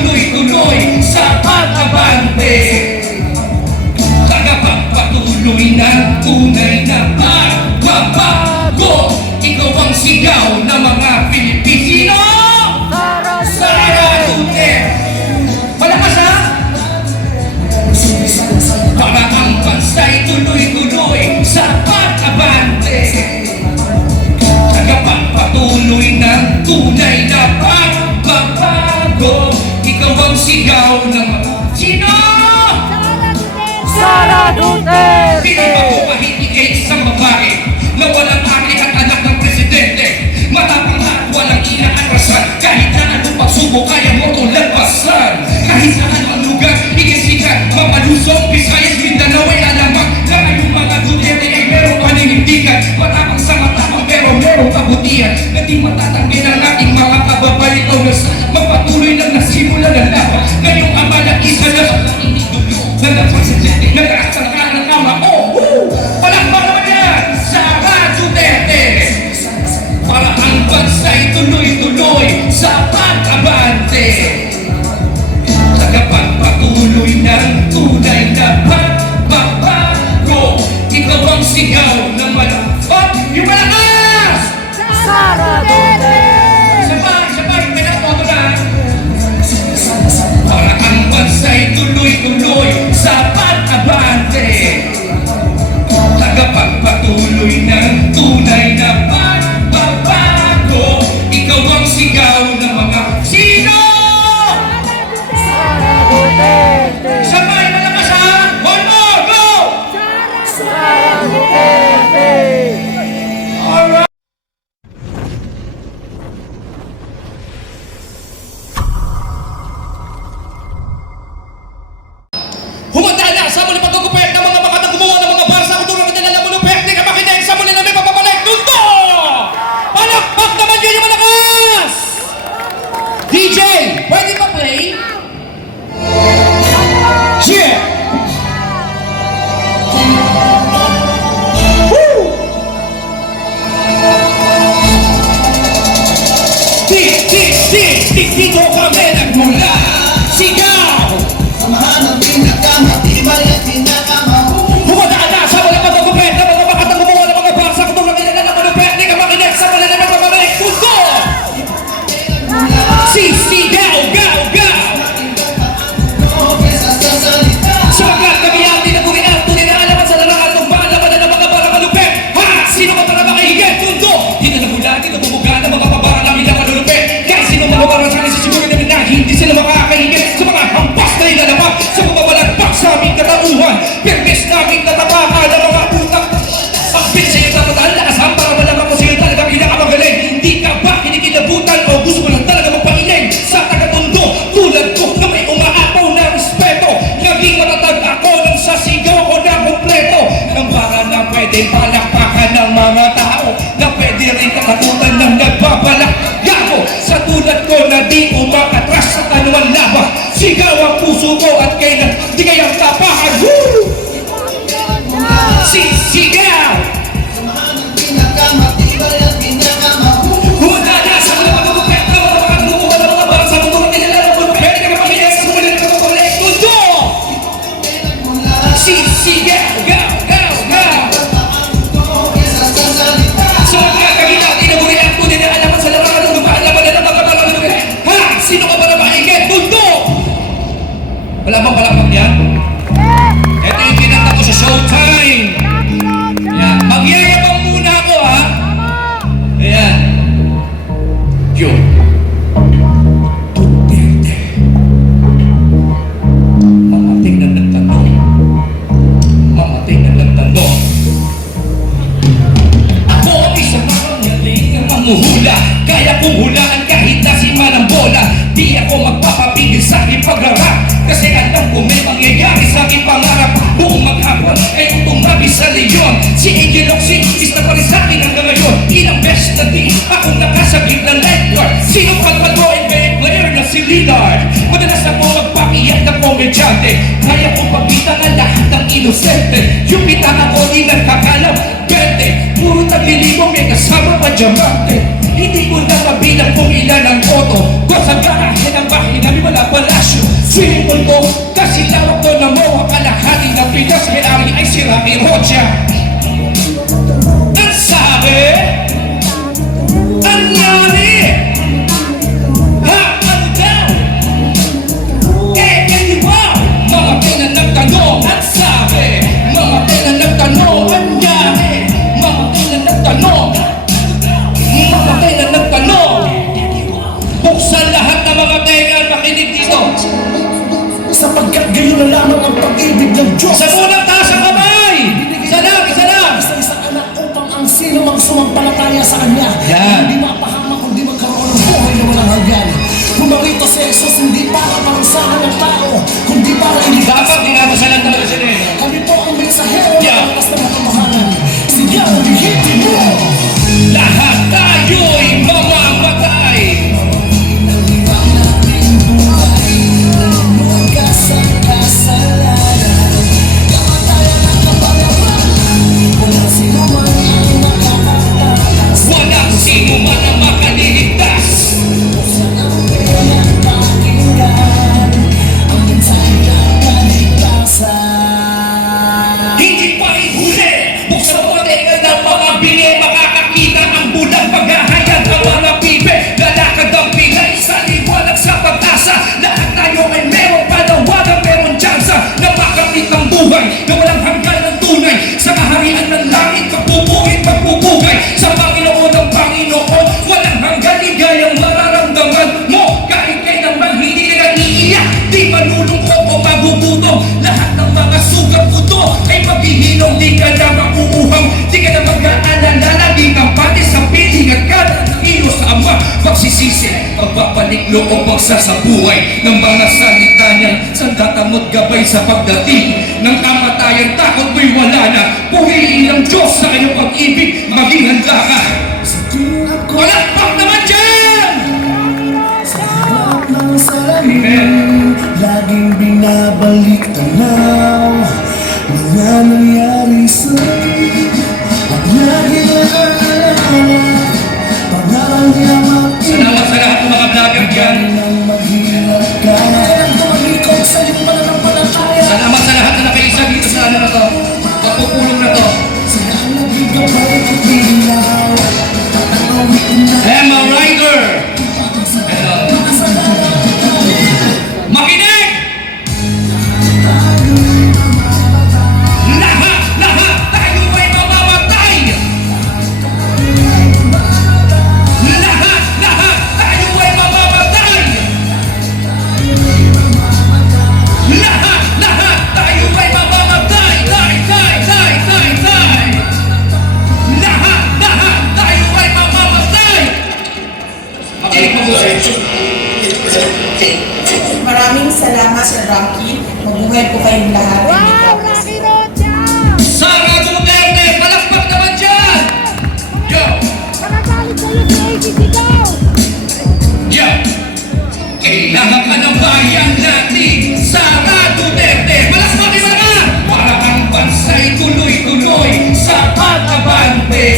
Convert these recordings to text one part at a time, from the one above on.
tuloy-tuloy sa pag-abante. Tagapagpatuloy ng tunay na pagbabago. Ikaw ang sigaw ng mga Pilipino. Sara Duterte. Malakas ha? Para ang bansa'y tuloy-tuloy sa pag-abante. Tagapagpatuloy ng tunay na pagbabago. Ikaw ang sigaw ng mga sino? Sara Duterte! Hindi ba ko mahitig kay isang babae na walang ari at anak ng presidente? Matapang at walang inaatrasan. Kahit na anong pagsubok kaya mo itong lampasan. Kahit saan ang lugar, ikisikat, Mapalusong, Visayas, Mindanao ay alamang na ngayong mga Duterte ay merong paninindigan. Matapang sa matapang pero merong kabutihan na di matatanggi ng ating mga kababalikaw na sana magpatuloy lang nasimula ng laban. Ngayong ama na isa na sa hindi dulo na nagpasidente na nakasangka ng ama. Palakpak naman yan! Sara Duterte! Para ang bansa'y tuloy-tuloy sa pag-abante. Tagapagpatuloy ng tunay na pagbabago. Ikaw ang sigaw ng malakas. Yung malakas! Sara Duterte! Sabay, pinatoto na. Para ang bansa'y tuloy-tuloy sa pag-abante. Tagapagpatuloy ng tunay na pagbabago. Ikaw ang sigaw ng mga sino? Sara Duterte! Sabay, malakas ha! One more, go! Sara Duterte! Alright! Humanda na sa muli pagkukupert ng mga makatang gumawa ng mga para sa kultura ng nila mo ng perte ka makinig sa muli na may papapalik tundo! Palakpak naman yun yung malakas! DJ, pwede pa play? Yeah! Woo! Tik, dito kami nagmula. Sigaw! Samahan ang pinakamatibay at pinakamahuli. Humanda na sa muli pagkukupert ng mga makatang gumawa ng mga para sa kultura ng nila mo ng perte ka makinig sa muli na may papapalik tundo! Sigaw, gaw! Kesa sa salita. Sagat kami ang tinaguri at tunay na alaman sa larangan ng paalaman na ng mga paramalupet. Ha! Sino ka para makahigit? Tundo! Di na nabula, di na bumuga ng mga pabara namin na malulupet. Kahit sino malupara sa akin sisiguro namin na hindi sila makakahigit sa mga hampas na ilalabak sa mababalagpak sa aming katauhan. Permes naming natapakan ng mga utak. Ang pinsay at tapataan, lakasan para malaman ko sa'yo talaga pinakamagaling. Hindi ka ba kinikilabutan o gusto mo lang talaga magpailing sa taga-tundo tulad ko na may umaapaw na respeto. Naging matatag ako nang sa sigaw ko na kompleto. Nang para na pwede palakpakan ng mga tao na pwede rin katakutan ng nagbabalak. Gago sa tulad ko na di umakatras sa tanuan laba. Sigaw ang puso ko at kailan di kayang tapakan. Woo! Sigaw! Samahan ang pinakamatibay at pinakamahuli. Humanda na sa mga pagkukupet ng mga makatumuha ng mga para sa mundo ng nilalang mo. Pwede ka makinig sa muli ng mga kolek. Tundo! Sigaw! Gaw! Kesa sa salita. Sa mga kabila, tinaguri ang tunay na alaman sa larangan ng lupaalaman na ng mga paramalupet. Ha! Sino ka para maigit? Tundo! Wala bang palakpak yan? Ito yung kinanta ko sa Showtime. Yan. Magyayabang muna ako ha. Ayan. Yun. Duterte. Mamating na nagtanong. Ako ang isang makangaling na manghuhula. Kaya kong hulaan kahit nasiman ang bola. Di ako magpapapigil sa aking pag-arap. Kasi alam ko may mangyayari sa aking pangarap. Buong maghapon ay tumabi sa leyon. Si Angel Oxy, isa pa rin sa akin hanggang ngayon. Ilang beses na di akong nakasagip ng lifeguard. Sino kalmado ay may player na si Lillard. Madalas ako magpakiyak ng komedyante. Kaya kong papitan ang lahat ng inosente. Yung pitang ako di nagkakalam. Bente, puro taglilibo may kasama pa diamante. Hindi ko na mabilang kung ilan ang photo. Ko sa garahe ng bahay namin wala pala Swimming pool ko kasi lawak ko na mo ang kalahati ng Pinas. May-ari ay si Rocky Rocha. Ang sabi, ang nangyari, ha, ano daw? Di ba? Mga pina nagtanong, ang sabi, mga pina nagtanong, ang nangyari, mga pina nagtanong, mga pina nagtanong. Buksan lahat ng mga tenga at makinig dito. Sapagkat gayon na lamang ang pag-ibig ng Diyos Sa unang taas ang kamay! Isa lang, isa lang! sa isang anak upang ang sino mang sumampalataya sa Kanya Yan. hindi mapahamak kundi magkaroon ng buhay na walang hanggan. Pumarito si Jesus hindi para parusahan ng tao, kundi para Dapat dinamasalan talaga sila eh. Kami po ang mensahero ng Yeah. lakas ng kamahalan. Sigaw ang hihitin mo! Lahat tayo'y mamamatay! Kasalanan, kamatayan at kapalaran, walang sino man ang makakatakas. Walang sino man ang makaliligtas! Buksan ang pinagpakinggan, ang mensahe ng kaligtasan. Hindi pa ihuli! Buksan mo ang tenga ng mga bingi, makakakita ang bulang paghahayag ng mga pibe. Lalakad ang pilay sa liwanag sa pag-asa. Lahat tayo ay merong panawagan, merong tsansa na makamit ang buhay na walang hanggan ng tunay. Sa kaharian ng langit, magpupuwit, magpupugay. Sa Panginoon ng Panginoon, walang hanggan ligayang mararamdaman mo. Kahit kailanman hindi ka naiiyak, di malulungkot o magugutom. Lahat ng mga sugat buto ay maghihilom, di ka na makuuhang, di ka na mag-aalala, lagi kang pati sa piling at kada ng ilo sa Ama. Magsisisi, pagbabalik loob magsasabuhay ng mga salita niya. Sandatamot gabay sa pagdating ng kamatayan, takot mo'y wala na. Purihin ng Diyos sa kanyang pag-ibig, maging handa ka. Palakpak naman dyan! Ng salamin, laging binabalik tanaw mga nangyari sa'yo at lagi naaalala pangalan niya Salamat sa lahat ng mga vlogger dyan. nang maghirap ka kailan tumalikod sa iyong pananampalataya Salamat sa lahat na nakaisa dito sa ano na to. Pagpupulong na to. sila ang nagigabay at dilaw tatawin na Emma Ryder! Makinig! Lahat tayo ay mamamatay! Lahat tayo ay mamamatay! Lahat tayo ay mamamatay! Tay! Lahat tayo ay mamamatay! Makinig mabuhay. Maraming salamat Sir Rocky. Mabuhay po kayong lahat. Wow, Rocky Rocha! Sara Duterte, palakpak naman dyan! Yo! Nakagalit sa'yo si AG Sigaw! Yo! Kailangan ka ng bayan natin, Sara Duterte! Palakpakin mo na! Para ang bansa'y tuloy-tuloy sa pag-abante!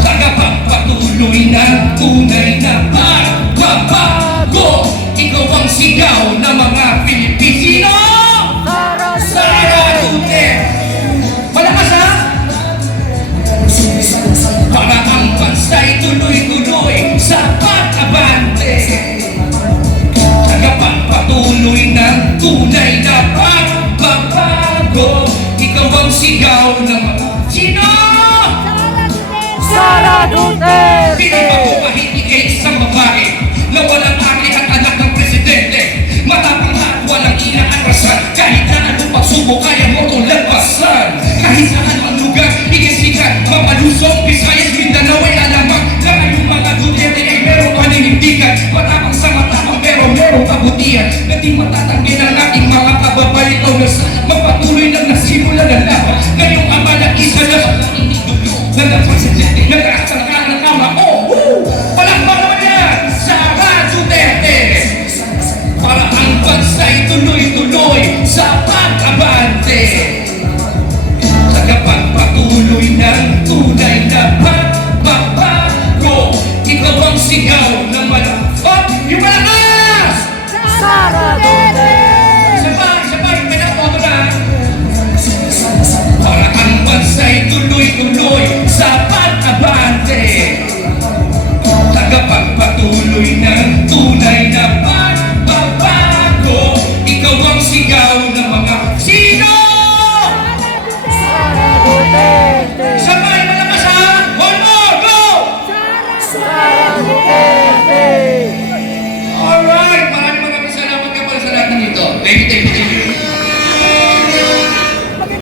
Tagapagpatuloy ng tunay na pagbabago! Ikaw ang sigaw ng mga Pilipino! Sara Duterte! Malakas ha? Para ang bansa'y tuloy-tuloy sa pag-abante. Tagapagpatuloy ng tunay na pagbabago. Ikaw ang sigaw ng mga sino? Sara Duterte! Hindi ba ko mahitigay isang babae na walang aki at anak ng presidente? Matapang at walang inaatrasan. Kahit na anong pagsubok kaya mo itong labasan. Kahit na anong lugar, igisikat, mapalusong, Visayas, Mindanao ay alamang na kayong mga Duterte ay merong paninindigan. Matapang sa matapang pero merong kabutihan na di matatanggi ng ating mga kababayan na magpatuloy lang na simula ng laban. Ngayong ama na isa lang na nagpasidente, nag-aasang ng kama. Palakpak naman yan! Sara Duterte! Para ang bansa'y tuloy-tuloy sa pag-abante. Tagapagpatuloy ng tunay na pagbabago. Ikaw ang sigaw ng malakas. Yung malakas! Sara Duterte! Sabay, may nakoto na. Para ang bansa'y tuloy-tuloy sa